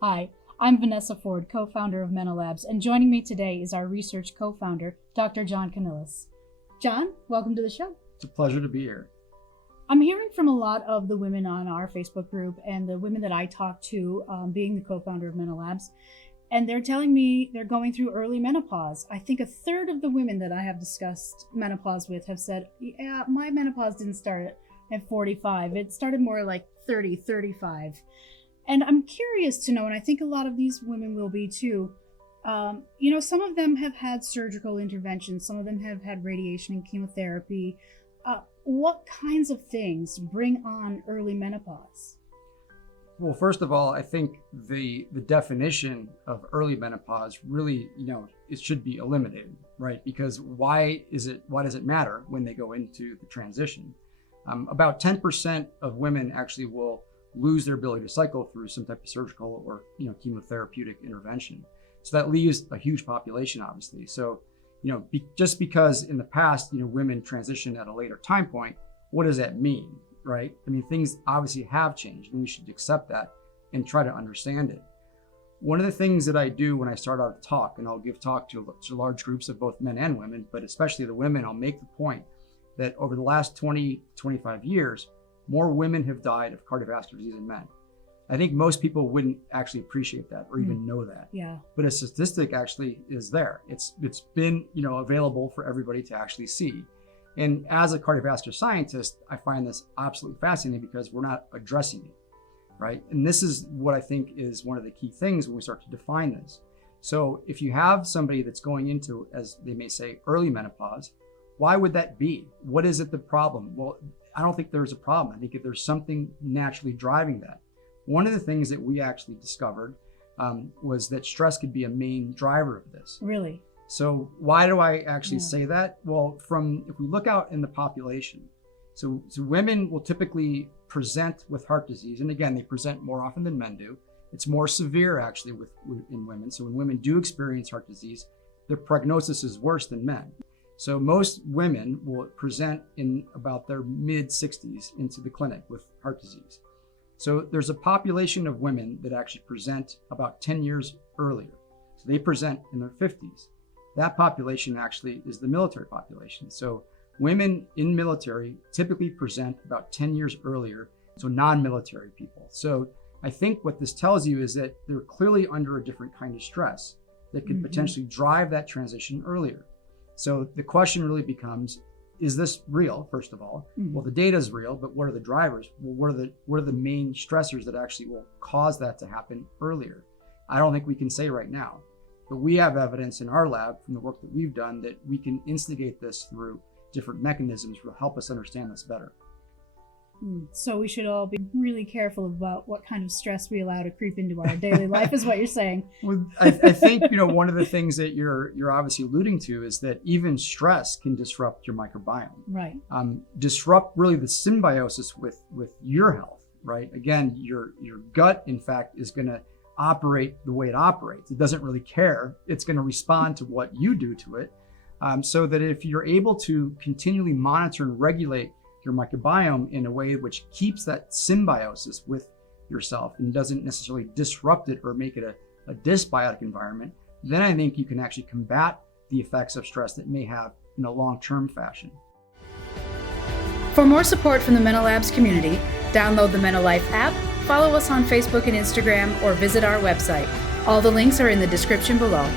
Hi, I'm Vanessa Ford, co-founder of Menolabs, and joining me today is our research co-founder, Dr. John Konhilas. John, welcome to the show. It's a pleasure to be here. I'm hearing from a lot of the women on our Facebook group and the women that I talk to, being the co-founder of Menolabs, and they're telling me they're going through early menopause. I think a third of the women that I have discussed menopause with have said, yeah, my menopause didn't start at 45. It started more like 30, 35. And I'm curious to know, and I think a lot of these women will be too, some of them have had surgical interventions, some of them have had radiation and chemotherapy. What kinds of things bring on early menopause? Well, first of all, I think the definition of early menopause really, it should be eliminated, right? Because why does it matter when they go into the transition? About 10% of women actually will lose their ability to cycle through some type of surgical or chemotherapeutic intervention. So that leaves a huge population, obviously. So just because in the past women transition at a later time point, what does that mean, right? I mean, things obviously have changed, and we should accept that and try to understand it. One of the things that I do when I start out a talk, and I'll give talk to large groups of both men and women, but especially the women, I'll make the point that over the last 20, 25 years, more women have died of cardiovascular disease than men. I think most people wouldn't actually appreciate that or even know that. Yeah. But a statistic actually is there. It's been available for everybody to actually see. And as a cardiovascular scientist, I find this absolutely fascinating because we're not addressing it, right? And this is what I think is one of the key things when we start to define this. So if you have somebody that's going into, as they may say, early menopause, why would that be? What is it the problem? Well, I don't think there's a problem. I think if there's something naturally driving that. One of the things that we actually discovered was that stress could be a main driver of this. Really? So why do I actually say that? Well, if we look out in the population, so women will typically present with heart disease. And again, they present more often than men do. It's more severe actually in women. So when women do experience heart disease, their prognosis is worse than men. So most women will present in about their mid-60s into the clinic with heart disease. So there's a population of women that actually present about 10 years earlier. So they present in their 50s. That population actually is the military population. So women in military typically present about 10 years earlier, so non-military people. So I think what this tells you is that they're clearly under a different kind of stress that could potentially drive that transition earlier. So the question really becomes, is this real, first of all? Well, the data is real, but what are the drivers? Well, what are the main stressors that actually will cause that to happen earlier? I don't think we can say right now, but we have evidence in our lab from the work that we've done that we can instigate this through different mechanisms to help us understand this better. So we should all be really careful about what kind of stress we allow to creep into our daily life, is what you're saying. Well, I think one of the things that you're obviously alluding to is that even stress can disrupt your microbiome. Right. Disrupt really the symbiosis with your health. Right. Again, your gut, in fact, is going to operate the way it operates. It doesn't really care. It's going to respond to what you do to it. So that if you're able to continually monitor and regulate your microbiome in a way which keeps that symbiosis with yourself and doesn't necessarily disrupt it or make it a dysbiotic environment, then I think you can actually combat the effects of stress that may have in a long-term fashion. For more support from the Menolabs community, download the Menolife app, follow us on Facebook and Instagram, or visit our website. All the links are in the description below.